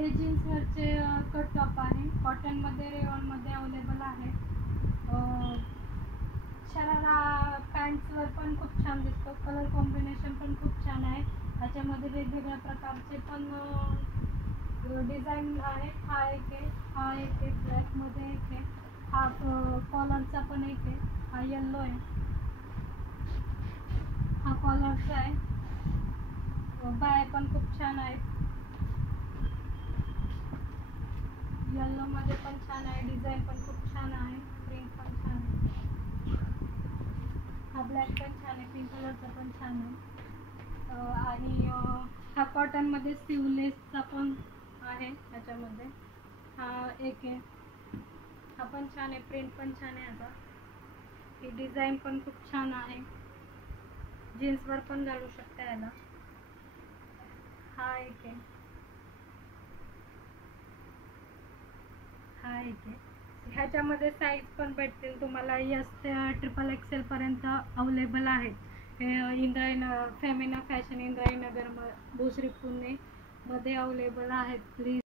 हे जीन्सवरचे cut top आहे, कॉटनमध्ये रेयॉनमध्ये अवेलेबल आहे. शरारा पॅन्ट्सवर पण खूप छान दिसतो. कलर कॉम्बिनेशन पण खूप छान आहे. त्याच्यामध्ये वेगवेगळ्या प्रकारचे पण डिझाईन आहे. हा एक आहे, ब्लॅकमध्ये एक आहे, हा कॉलरचा पण एक आहे, हा येल्लो आहे, हा कॉलरचा आहे. बाय पण खूप छान आहेत. येल्लोमध्ये पण छान आहे, डिझाईन पण खूप छान आहे, प्रिंट पण छान आहे. हा ब्लॅक पण छान आहे, पिंक कलरचा पण छान आहे. आणि हा कॉटनमध्ये स्लीवलेसचा पण आहे. ह्याच्यामध्ये हा एक आहे, हा पण छान आहे, प्रिंट पण छान आहे. आता ही डिझाईन पण खूप छान आहे, जीन्सवर पण घालू शकता याला. हा एक आहे, हा एक आहे. ह्याच्यामध्ये साईज पण भेटतील तुम्हाला, एस ते XXL पर्यंत अवेलेबल आहेत. हे फेमिना फॅशन इंद्रायणीनगर भोसरी पुणे मध्ये अवेलेबल आहेत. प्लीज